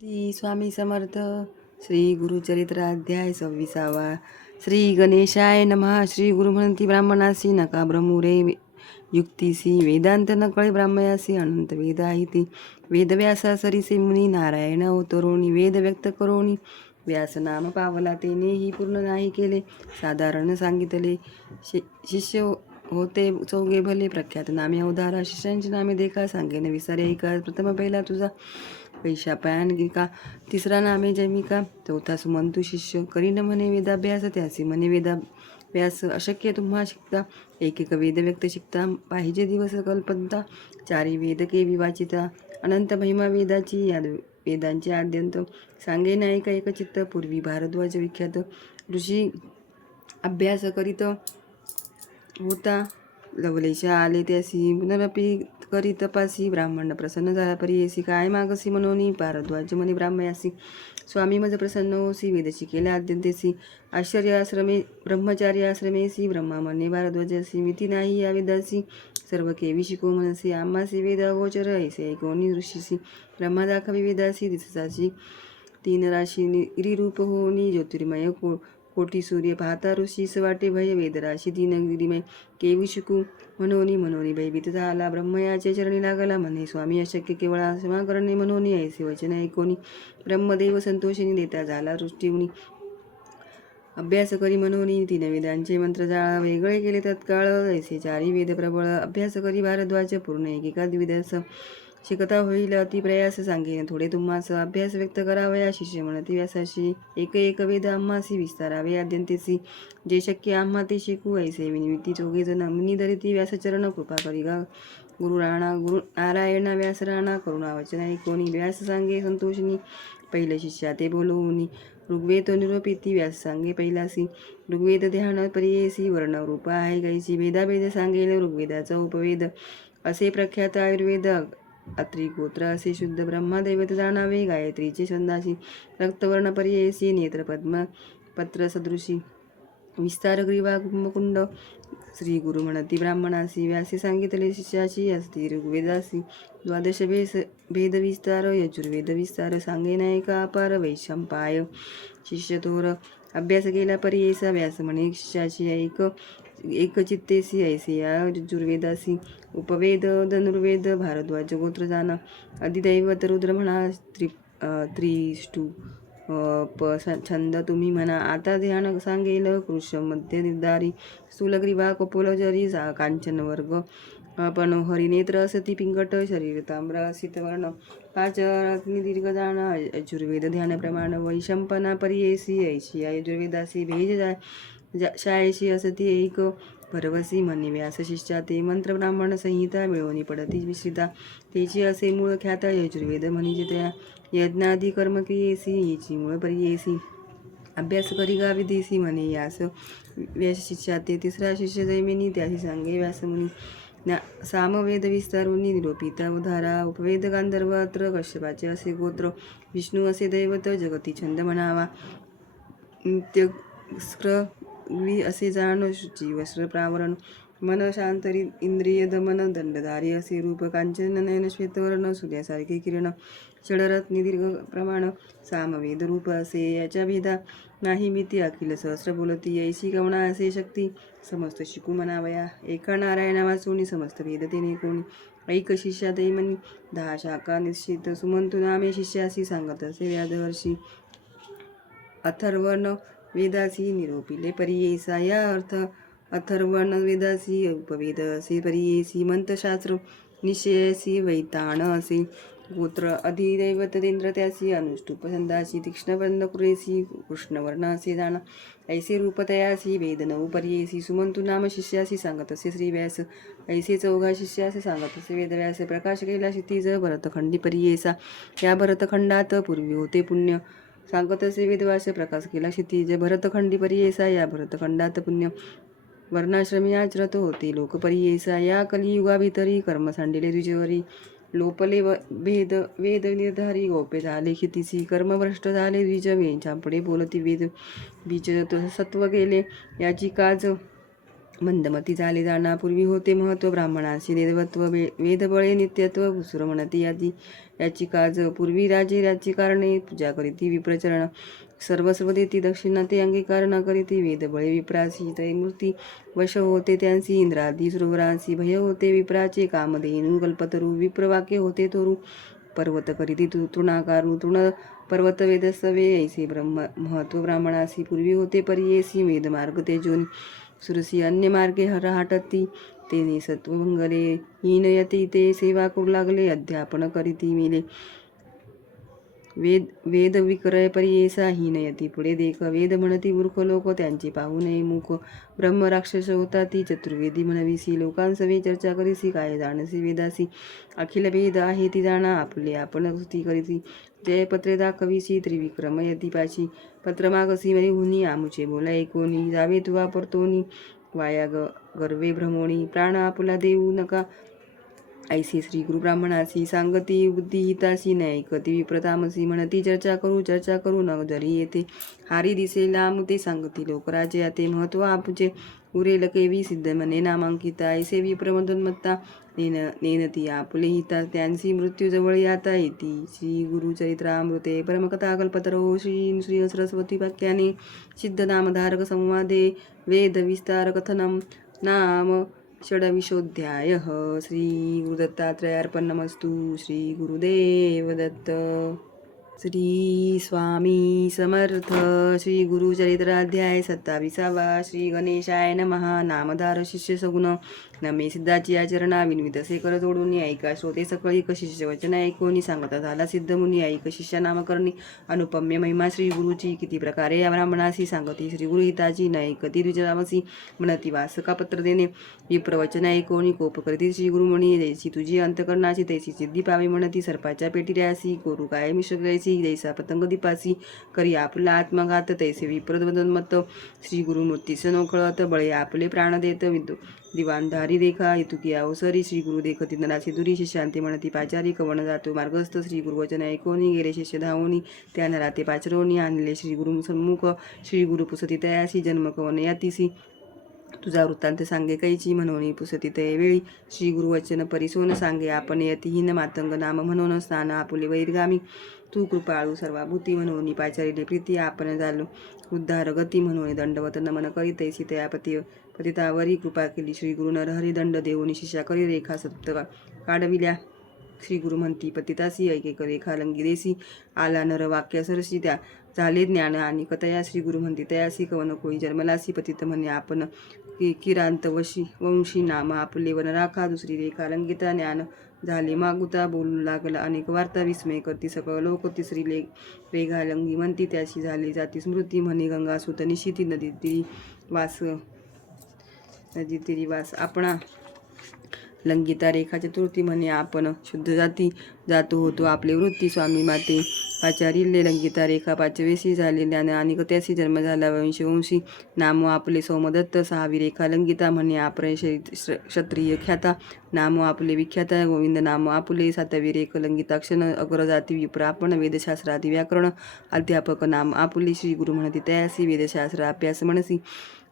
श्री स्वामी समर्थ. श्री गुरुचरित्र अध्याय 26. श्री गणेशाय नमः. श्री गुरु म्हणती ब्राह्मणासी नका ब्रह्मुरे युक्तीसी वेदांत न कळे ब्राह्मयासी अनंत वेद आहिती वेदव्यासा सरीसे मुनी नारायण अवतरोणी वेद व्यक्त करोणी व्यास नाम पावला तेनेही पूर्ण नाही केले साधारण सांगितले शिष्य होते चौघे भले प्रख्यात नामे अवधारा शिष्यांची नामे देखा सांगेन विसारे ऐका प्रथम पहिला तुझा वैशापायनिका तिसरा नामे जैमिका चौथा सुमंतू शिष्य करीन म्हणे वेदाभ्यास त्यासी म्हणे वेदाभ्यास अशक्य तुम्हा शिकता एक एक वेद व्यक्त शिकता पाहिजे दिवस कल्पंता चारी वेदके विवाचिता अनंत महिमा वेदाची वेदांचे आद्यंत सांगे नायक एकचित्त पूर्वी भारद्वाज विख्यात ऋषी अभ्यास करीत होता लवलेश आले त्यासी पुनरपी करी तपासी ब्राह्मण प्रसन्न झाला परियेसी काय मागसी मनोनी भारद्वाज म्हणे ब्राह्मयासी स्वामी मज प्रसन्न होसी वेद शिकेला अद्यंतेसी आश्चर्याश्रमे ब्रह्मचारी आश्रमेसी ब्रह्मा म्हणे भारद्वाजासी मिती नाही या वेदासी सर्व केवी शिको मनसी आम्हासी वेद अगोचर ऐसे ऐकोनी ऋषीसी ब्रह्मा दाखवी वेदासी दिससाची तीन राशी निरीरूप होनी ज्योतिर्मय कोटी सूर्य पाहता ऋषीस वाटे भय वेदराशी तीन गिरिमय केवी शिकू मनोनी भयभीत झाला ब्रह्मयाचे चरणी लागला म्हणे स्वामी अशक्य केवळ क्षमा करणे मनोनी ऐसे वचन ऐकोनी ब्रह्मदेव संतोषिनी देता झाला सृष्टीवनी अभ्यास करी मनोनी तीन वेदांचे मंत्र जाळा वेगळे केले तत्काळ ऐसे चारी वेद प्रबळ अभ्यास करी भारद्वाज पूर्ण एकेका द्विदास शिकता होईल अति प्रयास सांगेन थोडे तुम्हास अभ्यास व्यक्त करावया शिष्य म्हणती व्यासाशी एक एक वेद आम्हासी विस्तारावे आद्यंतेसी जे शक्य आम्हा ते शिकू ऐसे विनिमिती चोगे जण मुनी धरिती व्यासचरण कृपा करी गा गुरु नारायणा व्यास राणा करुणा वचन ऐकोनी व्यास सांगे संतोषिनी पहिले शिष्या ते बोलवूनी ऋग्वेद निरोपिती व्यास सांगे पहिलासी ऋग्वेद ध्यान परियेसी वर्ण रूप आहे गायची भेदाभेद सांगेल ऋग्वेदाचा उपवेद असे प्रख्यात आयुर्वेद अत्री गोत्र असे शुद्ध ब्रह्मदैवत जाणावे गायत्रीचे छंदाशी रक्तवर्ण पर्ययसी नेत्र पद्म पत्र सदृशी विस्तार ग्रीवा कुंभकुंड श्री गुरु म्हणती ब्राह्मणासी व्यासी सांगितले शिष्याशी असती ऋग्वेदासी द्वादश भेद विस्तार यजुर्वेद विस्तार सांगे नायका अपार वैशंपाय शिष्य थोर अभ्यास केला पर्ययसा व्यास म्हणे शिष्याशी एक चित्तेसी ऐसे या यजुर्वेदासी उपवेद धनुर्वेद भारद्वाज गोत्र जाना अधिदैवत रुद्र म्हणा त्रिष्टू छंद तुम्ही म्हणा आता ध्यान सांगेल कृष मध्य निर्धारी स्थूलग्रीवा कपोलजरी कांचन वर्ग पण हरिनेत्र असती पिंगट शरीर ताम्र शीतवर्ण पाच दीर्घ जाण यजुर्वेद ध्यान प्रमाण वैशंपना परियेसी ऐशी यजुर्वेदासी भेज शाळेशी असती एक भरवसी म्हणे व्यास शिष्या ते मंत्र ब्राह्मण संहिता मिळवणी पडती विश्रिता तेची असे मूळ ख्यात यजुर्वेद म्हणजे त्या यज्ञादी कर्म क्रियेसी हिची मूळ परियेसी अभ्यास करी गा विधीसी म्हणे यास व्यास शिष्या ते तिसरा शिष्य जैमिनी त्याशी सांगे व्यास मुनी सामवेद विस्तारुनी निरोपिता उधारा उपवेद गांधर्व अत्र कश्यपाचे असे गोत्र विष्णू असे दैवत जगती छंद म्हणावा नित्य असे जाण शुची वस्त्र प्रावरण मन शांतरी इंद्रिय दमन दंडधारी असे रूप कांचन नयन श्वेतवर्ण सूर्यासारखे किरण षडरत्नी दीर्घ प्रमाण सामवेद रूप असे याच्या भेदा नाही मिती अखिल सहस्र बोलती ऐशी कवणा असे शक्ती समस्त शिकू म्हणावया एका नारायणा वाचोनी समस्त वेद तेने कोणी ऐक शिष्या दैमनी 10 शाखा निश्चित सुमंतू नामे शिष्यासी सांगत असे व्याधवर्षी अथर्वण वेदासी निरोपिले परियेसा या अर्थ अथर्वण वेदासी उपवेद असे परियेसी मंतशास्त्र निश्चयसी वैताण असे गोत्र अधिदैवतेंद्र त्यासी अनुष्टुप छंदासी तीक्ष्णबंध कुरेसी कृष्णवर्ण असे जाण ऐसे रूप तयासी वेद नऊ परियेसी सुमंतू नाम शिष्यासी सांगत असे श्रीव्यास ऐसे चौघा शिष्यासी सांगत असे वेदव्यास प्रकाश केला क्षितिज भरतखंडी परियेसा या भरतखंडात पूर्वी होते पुण्य सांगत असे वेदव्यास प्रकाश केला क्षितिज भरतखंडी परियेसा या भरतखंडात पुण्य वर्णाश्रमी आचरत होते लोक परियेसा या कलियुगाभितरी कर्म सांडिले द्विजवरी लोपले भेद वेद निर्धारी गोप्य झाले क्षितिसी कर्मभ्रष्ट झाले द्विज वेंचापुढे बोलती वेद बीज सत्व गेले याची काज मंदमती झाले जाणा पूर्वी होते महत्व ब्राह्मणाशी देवत्व वेदबळे नित्यत्व भुसुर म्हणती याची याची काज पूर्वी राजे याची कारणे पूजा करीती विप्रचरण सर्व देती दक्षिणा ते अंगीकार न करीती वेदबळे विप्रासी त्रयमूर्ती वश होते त्यांसी इंद्रादी सुरवरांसी भय होते विप्राचे कामधेनू कल्पतरू विप्रवाक्य होते तोरू पर्वत करीती तृणाकारू तृण पर्वत वेदस्तवे ऐसे ब्रह्म महत्व ब्राह्मणासी पूर्वी होते परियेसी वेदमार्ग तेजोनी सुरसी अन्य मार्गे हरहाटती तेने सत्वभंगले हीनयती ते सेवा करू लागले अध्यापन करीती मेले वेद विक्रय परियेसा हीनयती पुढे देख वेद म्हणती मूर्ख लोक त्यांचे पाहू नये मूक ब्रह्म राक्षस होता ती चतुर्वेदी म्हणविसी लोकांसवे चर्चा करीसी काय जाणसी वेदासी अखिल भेद आहे ती जाणा आपले आपण स्तुती करीसी जयपत्रे दाखविसी त्रिविक्रम यतिपाशी पत्र मागसी मरी हुनी आमुचे बोला एकोणी जावे तू वापरतोनी वाया गर्वे भ्रमोणी प्राण आपुला देऊ नका ऐसी श्री गुरु ब्राह्मणासी सांगती बुद्धिहितासी न्यायकती विप्रतामसी म्हणती चर्चा करू न जरी येते हारी दिसे लांब ते सांगती लोकराजे आते महत्व आपुचे उरेल केवी सिद्ध मने नामांकिता ऐसे विप्रमदोन्मत्ता नेनती आपुले हिता त्यांसी मृत्यू जवळ आता येती श्री गुरुचरित्रामृते परमकथा कल्पतरो श्री श्री सरस्वती वाक्याने सिद्ध नामधारक संवादे वेद विस्तार कथनम नाम षडविशोऽध्याय श्री गुरुदत्तात्रयार्पणमस्तु श्री गुरुदेव दत्त श्री स्वामी समर्थ श्री गुरुचरित्राध्याय 27 श्री गणेशाय नमः नामधार शिष्य सगुण नमे सिद्धाची आचरणा विनविधसे कर जोडून ऐका श्रोते सकळी शिष्य वचन ऐकोनी सांगता झाला सिद्ध मुनी ऐक शिष्य नामकरणी अनुपम्य महिमा श्री गुरुची किती प्रकारे या ब्राह्मणासी सांगती श्री गुरु हिताची न ऐकती द्विजरामसी म्हणती वासका पत्र देणे विप्रवचन ऐकोनी कोप करती श्री गुरुमुनी जैसी तुझी अंतकरणाची तैसी सिद्धी पावे म्हणती सर्पाच्या पेटिऱ्यासी कोरू काय मिश्रसी जैसा पतंग दिपासी करी आपला आत्मघात तैसे विप्रमत श्री गुरुमूर्ती सनोखळत बळे आपले प्राण देत दिवाणधारी रेखा इतुकी अवसरी श्री गुरु देखती नराची दुरी शिष्यांती म्हणती पाचारी कवन जातो मार्गस्थ श्री गुरुवचन ऐकोनी गेले शिष्य धावोनी त्या नराते पाचरोनी आणले श्री गुरु सन्मुख श्री गुरु पुसती तयासी जन्म कवन यातीसी तुझा वृत्तांत सांगे कैची म्हणून पुसती वेळी श्री गुरुवचन परिसोन सांगे आपण यतिहीन मातंग नाम म्हणून स्नान आपुले वैरगामी तू कृपाळू सर्वाभूती म्हणून पाचारीले प्रीती आपण झालो उद्धार गती म्हणून दंडवत नमन करी तैसी तया पतितावरी कृपा केली श्री गुरु नरहरी दंड देऊनी शिष्या करी रेखा सप्त काढविल्या श्री गुरु म्हणती पतितासी ऐकेक रेखा लंगी देसी आला नर वाक्य सरशी त्या झाले ज्ञान आणि कथया श्री गुरु म्हणती तयासी कवन कोळी जन्मलासी पतित म्हणे आपण किरांत वंशी नाम आपले वन राखा दुसरी रेखा लंगिता ज्ञान झाले मागुता बोलू लागला अनेक वार्ता विस्मय करती सकळ लोक तिसरी रेघा लंगी म्हणती त्याशी झाली जाती स्मृती म्हणे गंगा सुत निशिती नदी तिरी वास आपणा लंगिता रेखा चतुर्थी म्हणे आपण शुद्ध जाती जातो होतो आपले वृत्ती स्वामी माते आचार्यले लंगिता रेखा पाचवेशी झाले ज्ञान आणि कत्यासी जन्म झाला वंशी नामो आपले सोमदत्त सहावी रेखा लंगिता म्हणे आपले क्षत्रिय ख्याता नामो आपले विख्याता गोविंद नामो आपले सातवी रेख लंगिता क्षण अग्रजाती विप्र आपण वेदशास्त्रादी व्याकरण अध्यापक नाम आपले श्री गुरु म्हणती तयासी वेदशास्त्र अभ्यास म्हणसी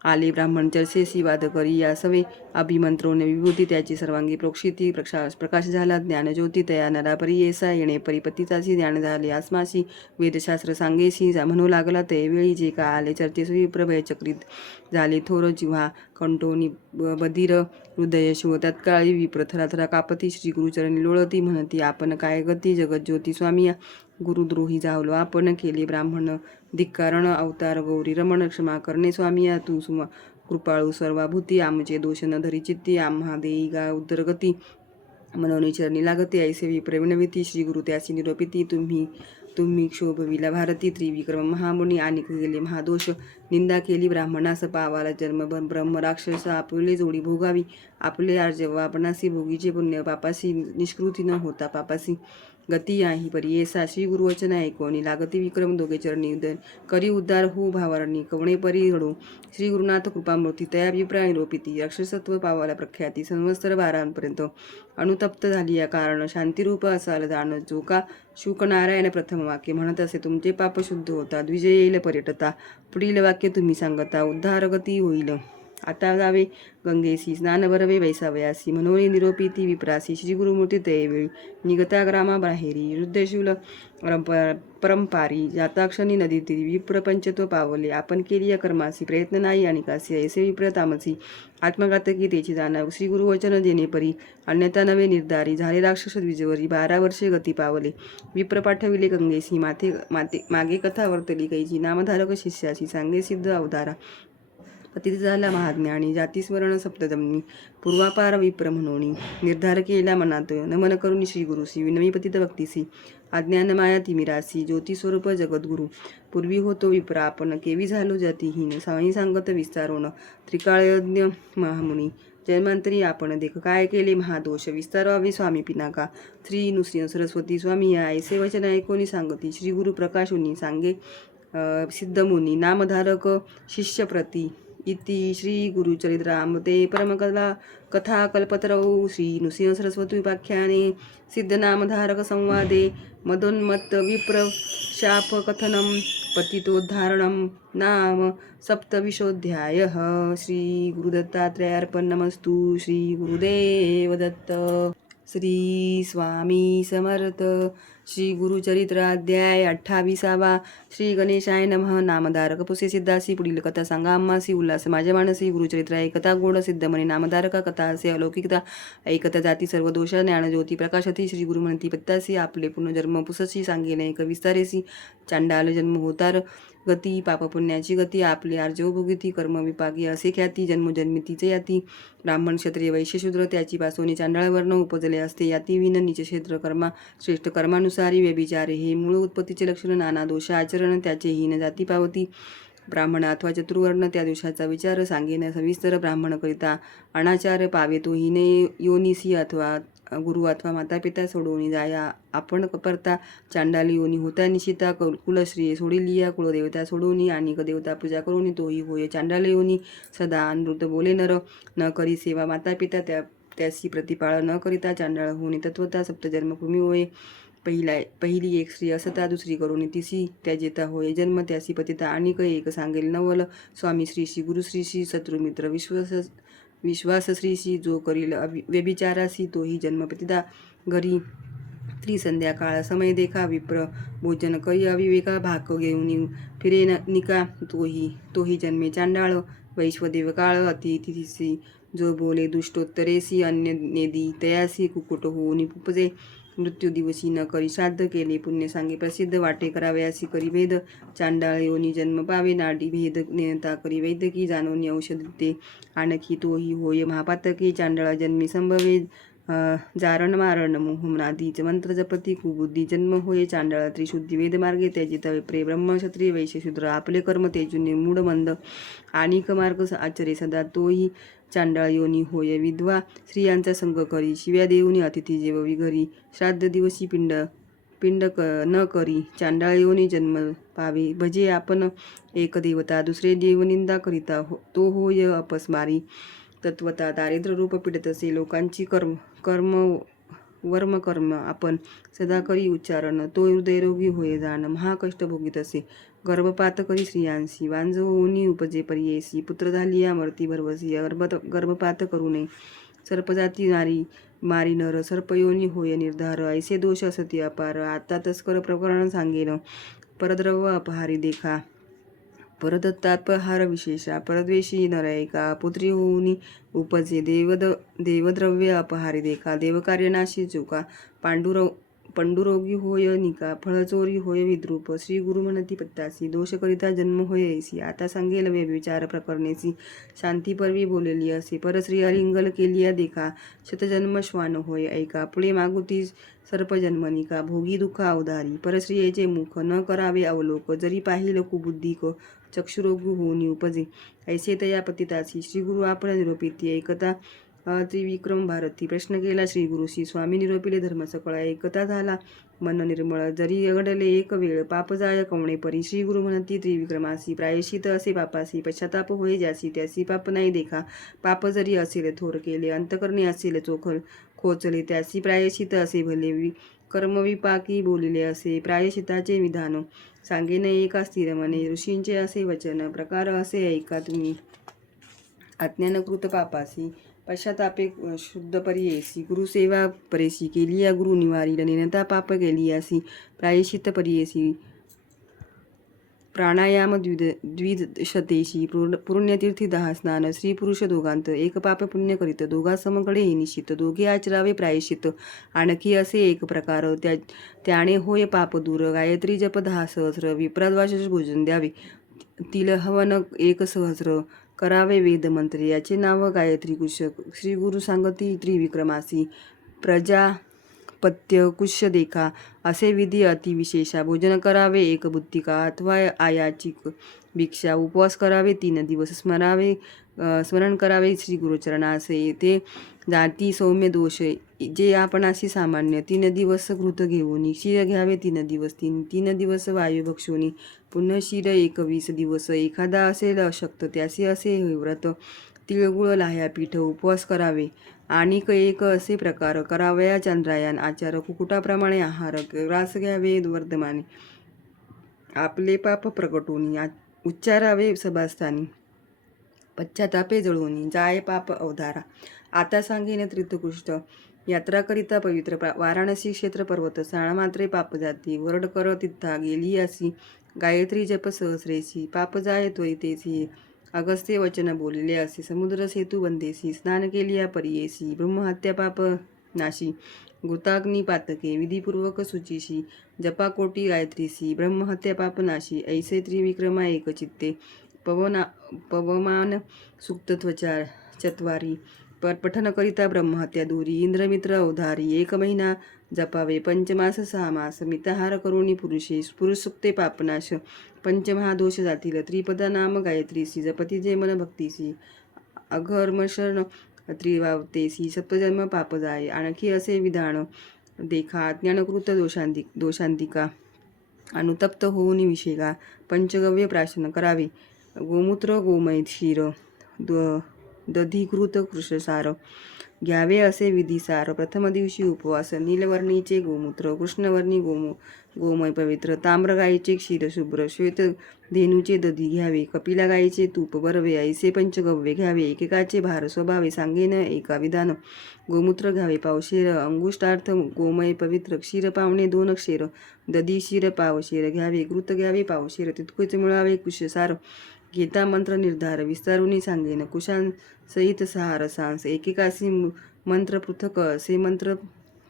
आले ब्राह्मण चर्चेसी वाद करी या सवे अभिमंत्रोने विभूती त्याची सर्वांगी प्रोक्षिती प्रकाश झाला ज्ञानज्योती तया नरापरी येसा येणे परिपतीचाची ज्ञान झाले आसमाशी वेदशास्त्र सांगेशी म्हणू लागला त्यावेळी जे का आले चर्चेसी प्रभय चक्रित झाले थोर जिव्हा कंठोनी बधीर हृदय शिव तत्काळी विप्र थराथरा कापती श्री गुरुचरणी लोळती म्हणती आपण काय गती जगज्योती स्वामी गुरुद्रोही जावलो आपण केले ब्राह्मण धिक्कारण अवतार गौरी रमण क्षमा करणे स्वामिया तू कृपाळू सर्वाभूती आमचे दोष न धरी चित्ती आम्हा देई गा उदरगती मनोनी चरणी लागते ऐसे विप्रविणविती श्री गुरु त्यासी निरोपिती तुम्ही क्षोभविला भारती त्रिविक्रम महामुनी आणि गेले महादोष निंदा केली ब्राह्मणास पावाला जन्म ब्रह्म राक्षस आपले जोडी भोगावी आपले आर्जव आपणासी भोगीचे पुण्य पापासी निष्कृती न होता पापासी गती आहे परियेसा श्री गुरुवचन ऐकोणी लागती विक्रम दोघे चरणी करी उद्धार हो भावारणी कवणे परी घडो श्री गुरुनाथ कृपामूर्ती तया अभिप्राय रोपिती राक्षसत्व पावाला प्रख्याती संवत्सर 12पर्यंत अनुतप्त झाली या कारण शांतिरूप असाल जाण जो का शुकनारायण प्रथम वाक्य म्हणत असे तुमचे पाप शुद्ध होता द्विजय येईल पर्यटता पुढील वाक्य तुम्ही सांगता उद्धार गती होईल आता जावे गंगेसी स्नान भरवे वैसावयासी मनोनी निरोपी ती विप्रासी श्री गुरुमूर्ती तयवेळी निगता ग्रामा बाहेरी वृद्धशूल परंपारी जाताक्षणी नदी ती विप्रपंचत्व पावले आपण केली या कर्मासी प्रयत्न नाही आणि कासी ऐसे विप्र तामसी आत्मघातकी त्याची जाणव श्री गुरुवचन देणे परी अन्यथा नवे निर्धारी झाले राक्षस द्विजवरी 12 वर्षे गती पावले विप्र पाठविले गंगेसी मागे कथा वर्तली कैची नामधारक शिष्याची सांगे सिद्ध अवतारा पतित झाला महाज्ञानी जातीस्मरण सप्तदमनी पूर्वापार विप्र म्हणोनी निर्धार केला मनात नमन करून श्री गुरुसी विनमी पतित भक्तीसी अज्ञान माया तिमिरासी ज्योती स्वरूप जगद्गुरु पूर्वी होतो विप्रा आपण केवी झालो जातीहीन साई सांगत विस्तारोन त्रिकाळयज्ञ महामुनी जन्मांतरी आपण देख काय केले महादोष विस्तारावी स्वामी पिनाका श्री नृसिंह सरस्वती स्वामी या ऐसे वचन ऐकोनी सांगती श्री गुरु प्रकाशुनी सांगे सिद्धमुनी नामधारक शिष्यप्रती इति श्री गुरुचरित्रामृते परमकला कथा कल्पतरौ श्री नृसिंह सरस्वती उपाख्याने सिद्धनामधारक संवादे मदोन्मत्त विप्र शाप कथनम पतितोद्धारणम नाम सप्तविशोऽध्यायः श्री गुरुदत्तात्रेयार्पणमस्तु श्री गुरुदेव दत्त श्री स्वामी समर्थ श्री गुरुचरित्राध्याय 28 श्री गणेशाय नमः नामधारक पुसे सिद्धासी पुढील कथा सांगा आम्हासी उल्हास माझ्या मानसी गुरुचरित्र ऐकता गोड सिद्धमणी नामधारक कथा असे अलौकिकता ऐकता जाती सर्व दोष ज्ञान ज्योती प्रकाशती श्री गुरु म्हणती पत्तासी आपले पुनर्जन्म पुससी सांगेने एक विस्तारेसी चांडाल जन्म होतार गती पापपुण्याची गती आपली आर्जवभोगिती कर्म विपाकी असे ख्याती जन्मोजन्मी तिचे याती ब्राह्मण क्षत्रिय वैश्य शूद्र त्याची पासोनी चांडाळ वर्ण उपजले असते याती विन नीच क्षेत्र कर्मा श्रेष्ठ कर्मानुसारी व्यभिचारे हे मूळ उत्पत्तीचे लक्षण नाना दोष आचरण त्याचे हीन जाती पावती ब्राह्मण अथवा चतुर्वर्ण त्या दोषाचा विचार सांगेन सविस्तर ब्राह्मणकरिता अनाचार पावे तो हिने योनिसी अथवा गुरु अथवा माता पिता सोडवणी जाया आपण परता चांडाली योनी होता निशिता कुलश्री सोडिलिया कुलदेवता सोडवणी आणि देवता पूजा करून तोही होय चांडाल योनी सदा अनृत बोले नर न करी सेवा माता पिता त्यासी प्रतिपाळ न करिता चांडाळ होणी तत्वता सप्तजन्मभूमी होय पहिली एक स्त्री असता दुसरी करून तिसी त्याजेता होय जन्म त्यासी पतिता आणि एक सांगेल नवल स्वामी श्रीशी गुरुश्रीशी शत्रुमित्र विश्वास श्रीशी जो करील व्यभिचारासी तोही जन्मपतिता घरी त्रिसंध्याकाळ समय देखा विप्र भोजन करी अविवेका भाक घेऊन फिरे निका तोही जन्मे चांडाळ वैश्वदेव काळ अतिथिसी जो बोले दुष्टोत्तरेसी अन्य नेदी तयासी कुकुट होऊन उपजे मृत्यू दिवशी न करी श्राद्ध केले पुण्य सांगे प्रसिद्ध वाटे करावयासी करी भेद चांडाळ योनी जन्म पावे नाडी भेद नेता करी वैद्यकी जानोनी औषध ते आणखी तोही होय महापातकी चांडाळ जन्मी संभवे जारण मारण मोहमनादीच मंत्र जपती कुबुद्धी जन्म होय चांडाळ त्रिशुद्धी वेदमार्गे त्याजित विप्रे ब्रह्म क्षत्रिय वैश्य शूद्र आपले कर्म तेजुने मूढ मंद आणिक मार्ग आचरे सदा तोही चांडाळ योनी होय विधवा स्त्रियांचा संग करी शिव्या देऊनी अतिथी जेववी घरी श्राद्ध दिवशी पिंड न करी चांडाळ योनी जन्म पावे भजे आपण एक देवता दुसरे देवनिंदा करिता तो होय अपस्मारी तत्वता दारिद्र्य रूप पीडित असे लोकांची कर्म आपण सदा करी उच्चारण तो हृदयरोगी होय जाण महाकष्ट भोगीत असे गर्भपात करी स्त्रियांसी वांज होऊनी उपजे परियेसी पुत्र झाली या मर्ती भरवसी गर्भपात करू नये सर्पजाती नारी मारी नर सर्पयोनी होय निर्धार ऐसे दोष असती अपार आता तस्कर प्रकरण सांगेन परद्रव अपहारी देखा परदत्तात्पहार विशेषा परद्वेषी नरैका पुत्री होऊनी उपजे देवद्रव्य अपहारी देखा देवकार्यनाशी चुका पंडुरोगी होय निका फळचोरी होय विद्रूप श्री गुरु म्हणती पत्तासी दोषकरिता जन्म होय ऐसी आता सांगेल व्यभिचार प्रकरणेसी शांती परवी बोलेली असे परश्री अलिंगल केलिया देखा शतजन्म श्वान होय ऐका पुढे मागुती सर्पजन्मनिका भोगी दुःख अवधारी परश्रियेचे मुख न करावे अवलोक जरी पाहिल कुबुद्धिक चक्षुरोगी होऊनी उपजे ऐसे तया पतितासी श्री गुरु आपण निरोपिती ऐकता त्रिविक्रम भारती प्रश्न केला श्री गुरुशी स्वामी निरोपिले धर्म सकळ ऐकता झाला मन निर्मळ जरी अगडले एक वेळ पाप जाय कवणे परी श्री गुरु म्हणती त्रिविक्रमासी प्रायश्चित असे पापासी पश्चाताप होय ज्यासी त्यासी पाप नाही देखा पाप जरी असेल थोर केले अंतकरणे असेल चोखल खोचले त्यासी प्रायश्चित असे भले कर्मविपाकी बोलिले असे प्रायश्चिताचे विधान सांगेन एका स्थिर मने ऋषींचे असे वचन प्रकार असे ऐका तुम्ही अज्ञानकृत पापासी पश्चातापे शुद्ध परियेसी गुरुसेवा परेसी केलिया गुरु निवारी नेनता पाप केलियासी प्रायश्चित्त परियेसी प्राणायाम द्विदशतेशी पुण्यतीर्थी 10 स्नान स्त्री पुरुष दोघांत एक पाप पुण्य करीत दोघा समकडे हे निश्चित दोघे आचरावे प्रायश्चित आणखी असे एक प्रकार त्याने होय पाप दूर गायत्री जप 10 सहस्र विप्राद्वाश भोजन द्यावे तिल हवन 1 सहस्र करावे वेद मंत्र याचे नाव गायत्री कुशक श्री गुरु सांगती त्रिविक्रमासी प्रजापत्य कुश देखा असे विधी अतिविशेषा भोजन करावे 1 बुद्धिका अथवा आयाचिक भिक्षा उपवास करावे 3 दिवस स्मरण करावे श्री गुरुचरणासे ते जाती सौम्य दोष जे आपणाशी सामान्य 3 दिवस घृत घेऊन क्षीर घ्यावे 3 दिवस 3 दिवस वायू भक्षोनी पुन्हा क्षीर 21 दिवस एखादा असेल अशक्त त्याचे असे हे व्रत तिळगुळ लाह्या पीठ उपवास करावे आणि एक असे प्रकार करावया चंद्रायन आचार कुकुटाप्रमाणे आहार ग्रास घ्यावे वर्धमाने आपले पाप प्रकटोनी उच्चारावे सभास्थानी पश्चातापे जळोनी जाय पाप अवधारा आता सांगेन त्रितकुष्ट यात्राकरिता पवित्र वाराणसी क्षेत्र पर्वत साळा मात्रे पाप जाती वरड कर तित्था गेली असी गायत्री जप सहस्रेसी पाप जाय त्वरितेसी अगस्त्य वचन बोलले असे समुद्र सेतू बंदेसी स्नान केलिया परियेसी ब्रह्महत्या पाप नाशी घृताग्नी पातके विधिपूर्वक शुचीशी जपाकोटी गायत्रीसी ब्रह्महत्या पाप नाशी ऐसे त्रिविक्रमा एकचित्ते पवमान सुक्त त्वचा चत्वारी पठनकरिता ब्रह्महत्या दूरी इंद्रमित्र अवधारी 1 महिना जपावे 5 मास 6 मास मिताहार करुणी पुरुष सुक्ते पापनाश पंचमहादोष जातील त्रिपदा नाम गायत्रीसी जपती जे मन भक्तीसी अघर्मशरण त्रिवावतेसी सप्तजन्म पाप जाय आणखी असे विधान देखा ज्ञानकृत दोषांतिका अनुतप्त होऊन विषेगा पंचगव्य प्राशन करावे गोमूत्र गोमय क्षीर दधिकृत कृष्णसार घ्यावे असे विधिसार प्रथम दिवशी उपवास नीलवर्णीचे गोमूत्र कृष्णवर्णी गोमय पवित्र ताम्र गायीचे क्षीर शुभ्र श्वेत धेनूचे दधी घ्यावे कपिला गायीचे तूप बरवे ऐसे पंचगव्य घ्यावे एकेकाचे भार स्वभावे सांगेन एका विधान गोमूत्र घ्यावे पावशेर अंगुष्टार्थ गोमय पवित्र क्षीर पावणे 2 क्षेर दधी क्षीर पावशेर घ्यावे घृत घ्यावे पावशेर तितकेच मिळावे कुशसार गीता मंत्र निर्धार विस्तारुनी सांगेन कुशांसहित 6 रसांस एकेकासी मंत्र पृथक असे मंत्र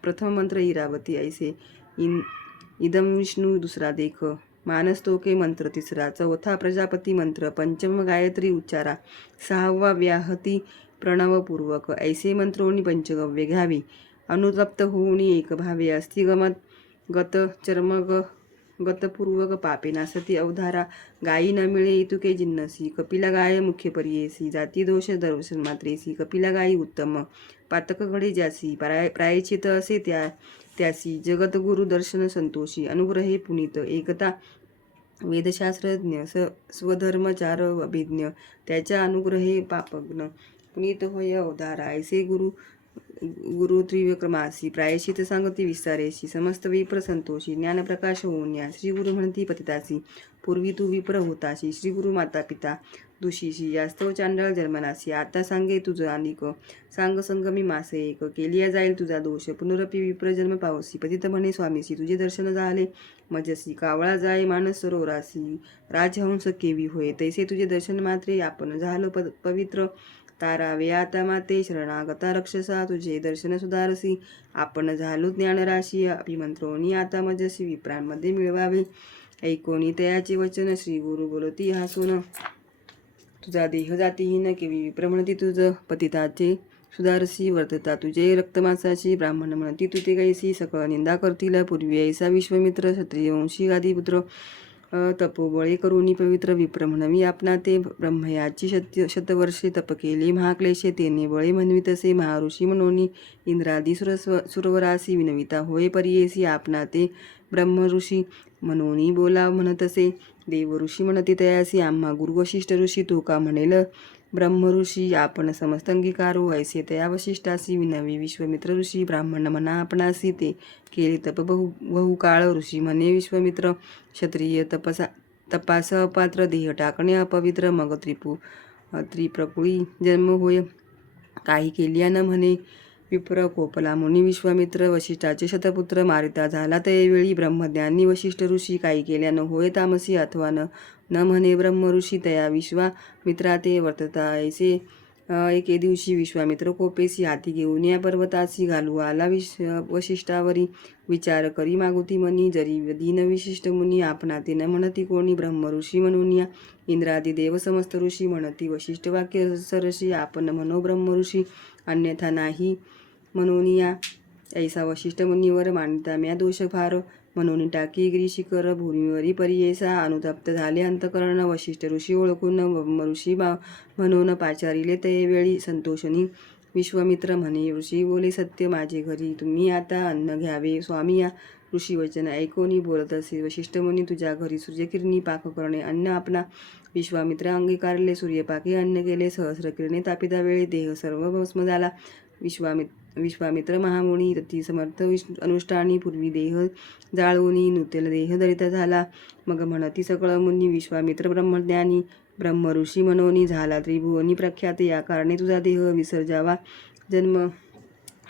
प्रथम मंत्र इरावती ऐसे इदम विष्णू दुसरा देख मानस्तोके मंत्र तिसरा चौथा प्रजापती मंत्र पंचम गायत्री उच्चारा 6वा व्याहती प्रणवपूर्वक ऐसे मंत्रोनी पंचगव्य घ्यावी अनुतप्त होऊनी एक भावे अस्थिगमत गत गतपूर्वक पापे नासती अवधारा गायी न मिळे इतुके जिन्नसी कपिला गाय मुख्य परियेसी जाती दोष दर्शन मात्रेसी कपिला गायी उत्तम पातककडे ज्यासी प्रायचित असे त्यासी जगतगुरु दर्शन संतोषी अनुग्रहे पुनीत एकता वेदशास्त्रज्ञ स्वधर्मचार अभिज्ञ त्याच्या अनुग्रहे पापग्न पुनीत होय अवधारा ऐसे गुरु त्रिविक्रमासी प्रायश्चित सांगती विस्तारेशी समस्त विप्र संतोषी ज्ञानप्रकाश होऊन श्री गुरु म्हणती पतितासी पूर्वी तू विप्र होताशी श्री गुरु माता पिता दुशीशी यास्तव चांडाळ जन्मनासी आता सांगे तुझं अनिक सांग संगमी मासे एक केलिया जाईल तुझा दोष पुनरपी विप्र जन्म पावसी पतित म्हणे स्वामीसी तुझे दर्शन झाले मजसी कावळा जाय मानस सरोवरासी राजहंस केवी होय तैसे तुझे दर्शन मात्रे आपण झालं पवित्र तारावे आता माते शरणागता रक्षसा तुझे दर्शन सुधारसी आपण झालो ज्ञानराशी अभिमंत्रोनी आता मजसी विप्रांमध्ये मिळवावे ऐकोनी तयाचे वचन श्री गुरु बोलती हसून तुझा देह जातीहीन केवी विप्र म्हणती तुझ पतिताचे सुधारसी वर्तता तुझे रक्तमासाची ब्राह्मण म्हणती तुते गायसी सकळ निंदा करतील पूर्वी ऐसा विश्वमित्र क्षत्रियवंशी गादीपुत्र तपोबळे करुणी पवित्र विप्र म्हणवी आपणा ते ब्रह्मयाची शतवर्षे तप केले महाक्लेशे तेने बळे म्हणवितसे महाऋषी म्हणोनी इंद्रादी सुरवरासी विनविता होय परियेसी आपणा ते ब्रह्मऋषी म्हणोनी बोला म्हणतसे देव ऋषी म्हणती तयासी आम्हा गुरु वशिष्ठ ऋषी तो का म्हणेल ब्रह्मऋषी आपण समस्त अंगीकारो ऐसे तया वशिष्ठासी विनवी विश्वमित्र ऋषी ब्राह्मण म्हणा आपणासी ते केले तप बहुकाळ ऋषी म्हणे विश्वमित्र क्षत्रिय तपास अपात्र देह टाकणे अपवित्र मग त्रिप्रकुळी जन्म होय काही केलिया न म्हणे. विप्र कोपला मुनी विश्वामित्र वशिष्ठाचे शतपुत्र मारिता झाला त्यावेळी ब्रह्मज्ञानी वशिष्ठ ऋषी काही केल्या न होय तामसी अथवा न म्हणे ब्रह्म ऋषी तया विश्वामित्रा ते वर्तता ऐसे. एके दिवशी विश्वामित्र कोपेसी हाती घेऊन या पर्वतासी घालू आला वशिष्ठावरी विचार करी मागुती मनी जरी दीन विशिष्ट मुनी आपणा ते न म्हणती कोणी ब्रह्म ऋषी म्हणून या इंद्रादी देव समस्त ऋषी म्हणती वशिष्ठ वाक्य सरशी आपण म्हणो ब्रह्म ऋषी अन्यथा नाही म्हणून या. ऐसा वशिष्ठ मुनीवर मांडता म्या दोष फार म्हणून टाकी गिरी शिखर भूमीवरी परियेसा अनुतप्त झाले अंतकरण वशिष्ठ ऋषी ओळखून ऋषी म्हणून पाचारिले ते वेळी संतोषणी. विश्वामित्र म्हणे ऋषी बोले सत्य माझे घरी तुम्ही आता अन्न घ्यावे. स्वामी या ऋषी वचन ऐकोनी बोलत असे वशिष्ठ मुनी तुझ्या घरी सूर्यकिरणी पाक करणे अन्न आपला. विश्वामित्र अंगीकारले सूर्यपाके अन्न गेले सहस्र किरणे तापिता वेळी देह सर्व भस्म झाला. विश्वामित्र महामुनी तती समर्थ अनुष्ठानी पूर्वी देह जाळवणी नूतन देह दरिता झाला. मग म्हणती सकळ मुनी विश्वामित्र ब्रह्मज्ञानी ब्रह्म ऋषी मनोनी झाला त्रिभुवनी प्रख्यात या कारणे तुझा देह विसर्जावा जन्म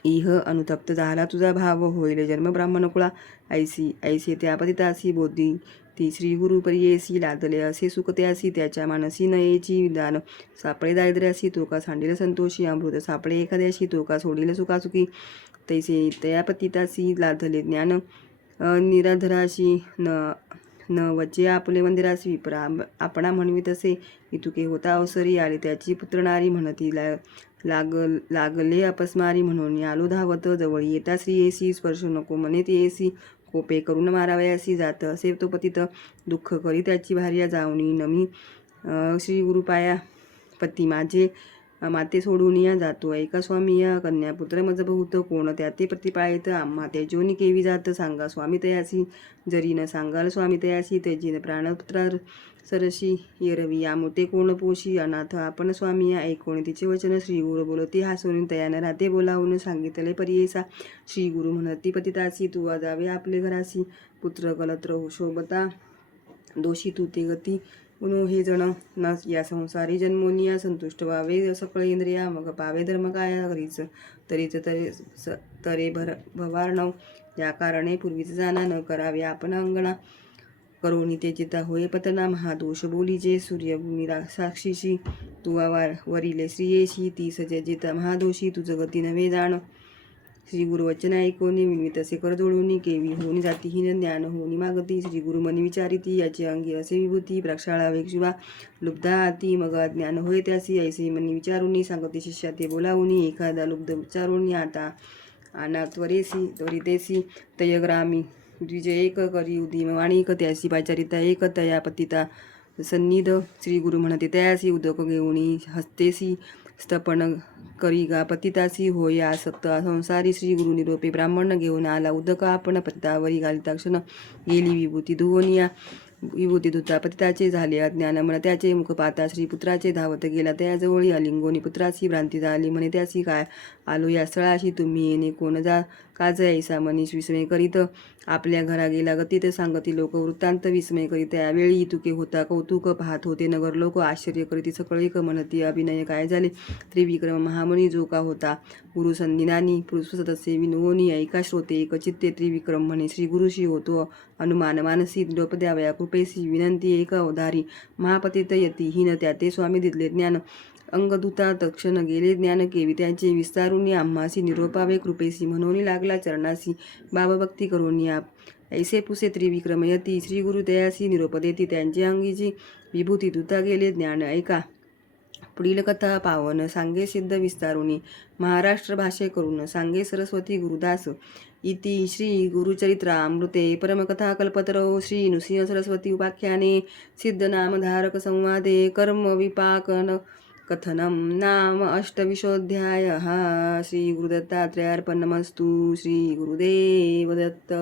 इह अनुतप्त झाला तुझा भाव होईल जन्म ब्राह्मणकुळा. ऐसे त्या पतितासी बोधी ती श्री गुरु परियेसी लादले असे सुख त्यासी त्याच्या मानसी नयेची विधान सापळे दारिद्र्यासी तो का सांडील संतोषी अमृत सापळे एखाद्याशी तो का सोडील सुखासुखी. तैसे त्या पतितासी लादले ज्ञान निराधराशी न वचे आपले मंदिरासी विप्रा आपणा म्हणवी तसे इतुके होता अवसरी आले त्याची पुत्र नारी म्हणती लागले अपस्मारी म्हणून आलो धावत जवळी येता श्रीयेसी स्पर्श नको म्हणे येसी कोपे करून मारावयासी जात असे तो पतित दुःख करी त्याची भार्या जाऊनी नमी श्री गुरुपाया पती माझे माते सोडून या जातो ऐका स्वामी या कन्यापुत्र मज बहुत कोण त्या ते प्रतिपाळित आम्हा तेजोनी केवी जात सांगा स्वामी तयासी जरी न सांगाल स्वामी तयासी तेजी प्राणपुत्र सरशी येरवी यामुते कोण पोशी अनाथ आपण स्वामी या ऐकोणी तिचे वचन श्री गुरु बोलती हसून तयानं राहते बोलावून सांगितले परियेसा. श्री गुरु म्हणती पतितासी तू जावे आपले घरासी पुत्र कलत्र शोभता दोषी तू ते गती गुणो हे जण न या संसारी जन्मोनिया संतुष्ट व्हावे सकळ इंद्रिया मग पावे धर्म काय घरीच तरीच तरे भवार्णव या कारणे पूर्वीच जाणा न करावे आपण अंगणा करोनी ते चिता होय पतना महादोष बोलीचे सूर्यभूमी साक्षीशी तू वरिले श्रीयेशी ती सजे जिता महादोषी तुझ गती नव्हे जाण. श्री गुरुवचन ऐकोनी विनवी तसे कर जोडूनी केवी होनी जातीहीन ज्ञान होनी मागती. श्री गुरु मनी विचारिती याचे अंगी असे विभूती प्रक्षाळा वेगशिवा लुब्धा आती मग ज्ञान होय त्यासी ऐसे मनी विचारूनी सांगती शिष्या ते बोलावूनी एखादा लुब्ध विचारूनी आता आना त्वरितेसी तयग्रामी द्विज एक करी उदिम वाणिक त्यासी पाचारिता एक तया पतिता सन्निध. श्री गुरु म्हणते तयासी उदक घेऊनी हस्तेसी स्तपन करी गा पतितासी होय आसक्त संसारी. श्री गुरु निरोपे ब्राह्मण घेऊन आला उदक आपण पतितावरी घालिताक्षण गेली विभूती धुवनिया विभूती धुता पतिताचे झाले अज्ञान म्हण त्याचे मुख पाहता श्रीपुत्राचे धावत गेला त्याजवळी अलिंगोनी पुत्रासी भ्रांती झाली म्हणे त्यासी काय आलो या स्थळाशी तुम्ही येणे कोण जा काज ऐसा मनीष विस्मय करीत आपल्या घरा गेला गतीत सांगती लोक वृत्तांत विस्मय करीत त्यावेळी तुके होता कौतुक पाहत होते नगर लोक आश्चर्य करीती सकळ एक म्हणती अभिनय काय झाले त्रिविक्रम महामुनी जो का होता गुरु संदिनानी पुरुषतसे विनोनी ऐका श्रोते एक चित्ते त्रिविक्रम म्हणे श्री गुरुशी होतो अनुमान मानसी निरोप द्यावया कृपेशी विनंती एक अवधारी महापतित यती हिन त्याते स्वामी दिले ज्ञान अंगदूता तक्षण गेले ज्ञान केवी त्यांचे विस्तारुनी आम्हासी निरोपावे कृपेसी म्हणून लागला चरणासी बाबभक्ती करून या ऐसे पुसे त्रिविक्रमयती. श्री गुरु तयासी निरोप देती त्यांचे अंगीची विभूती दूता गेले ज्ञान ऐका पुढील कथा पावन सांगे सिद्ध विस्तारुनी महाराष्ट्र भाषे करून सांगे सरस्वती गुरुदास इति श्री गुरुचरित्रामृते परमकथा कल्पतरो श्री नृसिंह सरस्वती उपाख्याने सिद्ध नामधारक संवादे कर्म विपाकन कथनम नाम अष्टविशोऽध्यायः. श्री गुरुदत्तात्रेयार्पणमस्तु. श्री गुरुदेव दत्त.